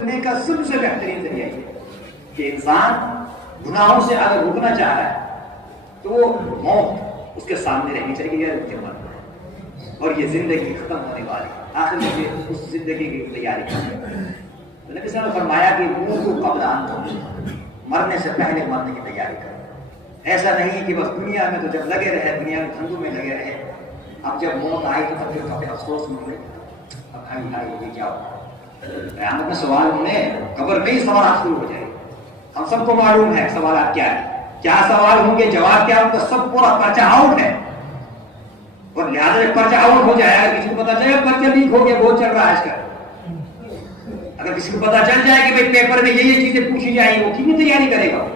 کرنے کا سب سے بہترین ذریعہ یہ ہے کہ انسان گناہوں سے اگر رکنا چاہ رہا ہے تو وہ موت اس کے سامنے رہنی چاہیے یا رکتے مرنا، اور یہ زندگی ختم ہونے والی آخر میں اس زندگی کی تیاری کریں۔ نبی صلی اللہ علیہ وسلم نے فرمایا کہ منہ کو قبل آن، مرنے سے پہلے مرنے کی تیاری کریں۔ ایسا نہیں کہ بس دنیا میں تو جب لگے رہے، دنیا میں دھندوں میں لگے رہے، اب جب موت آئی تو پھر کبھی افسوس میں ہوئے اب بھائی یہ کیا ہوا؟ قیامت میں سوال ہونے، قبر میں ہی سوالات شروع ہو جائے۔ ہم سب کو معلوم ہے سوالات کیا ہے، کیا سوال ہوں گے، جواب کیا ہوگا، سب پورا پرچہ آؤٹ ہے، اور لہٰذا جب پرچہ آؤٹ ہو جائے، اگر کسی کو پتا چلے پرچہ لیک ہو گیا، بہت چل رہا ہے اس کا، اگر کسی کو پتا چل جائے کہ بھائی پیپر میں یہ چیزیں پوچھی جائیں گی، وہ کتنی تیاری کرے گا؟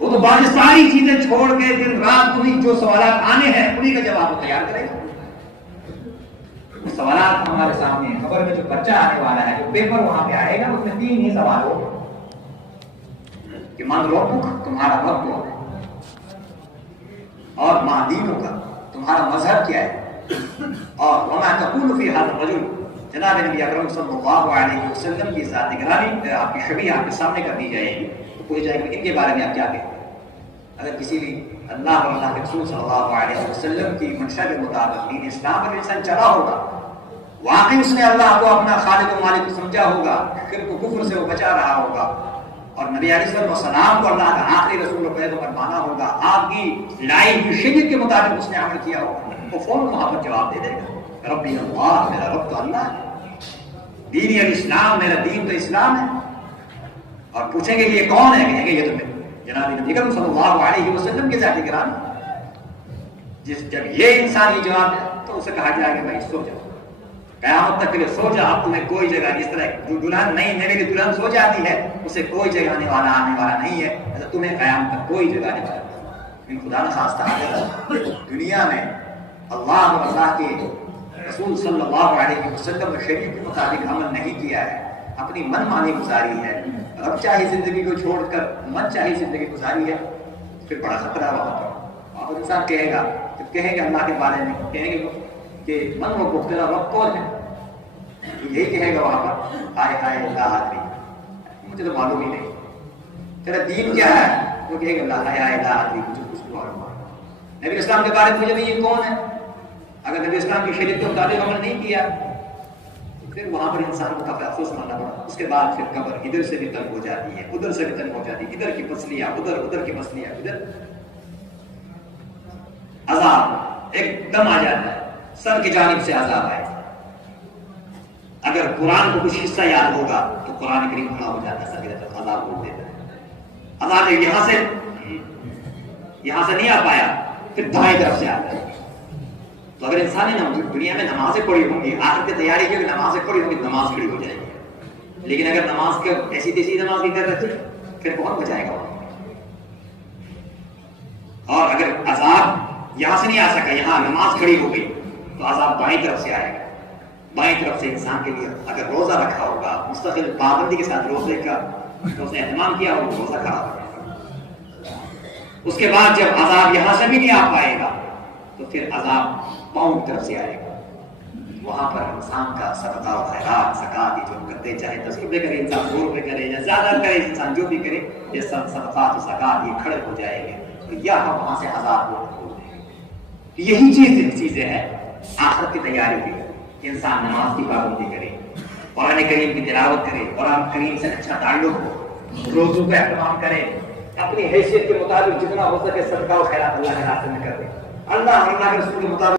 وہ تو باقی ساری چیزیں چھوڑ کے دن رات انہیں جو سوالات آنے ہیں انہیں کا جواب وہ تیار کرے گا۔ سوالات ہمارے سامنے ہیں، خبر میں جو بچہ آنے والا ہے، جو پیپر وہاں پہ آئے گا، اس میں 3 ہی سوال ہوگا کہ من ربک، تمہارا رب کون ہے، اور ما دینک، تمہارا مذہب کیا ہے، اور وما تقول فی ھذا الرجل، جناب نبی اکرم صلی اللہ علیہ وسلم کی ذات گرامی آپ کی شبیہ آپ کے سامنے کر دی جائے گی تو پوچھ جائے گی ان کے بارے میں آپ کیا کہتے ہیں۔ اگر کسی بھی اللہ اور اللہ کے رسول صلی اللہ علیہ وسلم کی منشا کے مطابق دین اسلام پر انسان چلا ہوگا، واقعی اس نے اللہ کو اپنا خالق و مالک سمجھا ہوگا، شرک و کفر سے وہ بچا رہا ہوگا، اور نبی علیہ السلام کو اللہ کا آخری رسول و پیغمبر مانا ہوگا، آپ کی لائی ہوئی شریعت کے مطابق اس نے عمل کیا ہوگا، وہ فوراً وہاں پر جواب دے دے گا، ربی اللہ، میرا رب تو اللہ ہے، دینی الاسلام، میرا دین تو اسلام ہے۔ اور پوچھیں گے یہ کون ہے، کہیں گے یہ تو جناب نبی اکرم صلی اللہ علیہ وسلم کے ذات گرامی۔ جب یہ انسان یہ جواب دے تو اسے کہا جائے گا بھائی سو جاؤ، قیامت تک کے لیے سو جا، اب تمہیں کوئی جگہ اس طرح جو دلہن نہیں میرے لیے دلہن سو جاتی ہے، اسے کوئی جگہ آنے والا نہیں ہے، تمہیں قیامت تک کوئی جگہ نہیں والا۔ لیکن خدا نہ خواستہ دنیا میں اللہ اور اللہ کے رسول صلی اللہ علیہ وسلم شریعت کے مطابق عمل نہیں کیا ہے، اپنی من مانی گزاری ہے، رب چاہی زندگی کو چھوڑ کر من چاہی زندگی گزاری ہے، پھر بڑا خطرہ وہاں پر انسان کہے گا، جب کہیں گے اللہ کے بارے میں، کہیں گے کہ من و بخ تیرا رب کون ہے، یہی کہے گا وہاں پر ہائے ہائے اللہ آدمی، مجھے تو معلوم ہی نہیں، تیرا دین کیا ہے، وہ کہے گا اللہ ہائے ہائے اللہ آدمی، مجھے کچھ بھی معلوم ہے، نبی اسلام کے بارے میں مجھے یہ کون ہے، اگر نبی اسلام کی شریعت کے مطابق عمل نہیں کیا پھر وہاں پر انسان کو کافی افسوس ماننا پڑا۔ اس کے بعد پھر قبر ادھر سے بھی تنگ ہو جاتی ہے، ادھر سے بھی تنگ ہو جاتی ہے، ادھر کی پسلیاں ادھر کی پسلیاں ادھر، عذاب ایک دم آ جاتا ہے، سر کی جانب سے عذاب آئے۔ اگر قرآن کو کچھ حصہ یاد ہوگا تو قرآن کریم کھڑا ہو جاتا ہے، سر کی طرف عذاب بول دیتا ہے، عذاب یہاں سے نہیں آ پایا، پھر دائیں طرف سے آتا ہے۔ تو اگر انسان نے دنیا میں نمازیں پڑھی ہوں گی، آخر کی تیاری کی نمازیں پڑھی ہوں گی، نماز کھڑی ہو جائے گی، لیکن اگر نماز کے ایسی تیسی نماز بھی کر رہے تھے پھر کون بچائے گا؟ اور اگر عذاب یہاں سے نہیں آ سکا، یہاں نماز کھڑی ہو گئی تو عذاب بائیں طرف سے آئے گا۔ بائیں طرف سے انسان کے لیے اگر روزہ رکھا ہوگا، مستقل پابندی کے ساتھ روزے کا اس نے اہتمام کیا ہوگا، روزہ خراب ہو جائے گا۔ اس کے بعد جب عذاب یہاں سے بھی نہیں آ پائے گا تو پھر عذاب پاؤں کی طرف سے آئے گا، وہاں پر انسان کا صدقہ و خیرات زکات جو کرتے، چاہے 10 روپے کرے انسان، 2 روپے کرے یا زیادہ کرے انسان، جو بھی کرے، یہ سب صدقات و زکات یہ کھڑے ہو جائیں گے، تو یہاں وہاں سے عذاب ہو جائے گا۔ یہی چیزیں ہیں آخرت کی تیاری کی، کہ انسان نماز کی پابندی کرے، قرآن کریم کی تلاوت کرے، قرآن کریم سے اچھا تعلق ہو، روزوں کا اہتمام کرے، اپنی حیثیت کے مطابق جتنا ہو سکے صدقہ و خیرات اللہ کے راستے میں کرے، اللہ اور اللہ کے رسول کے مطابق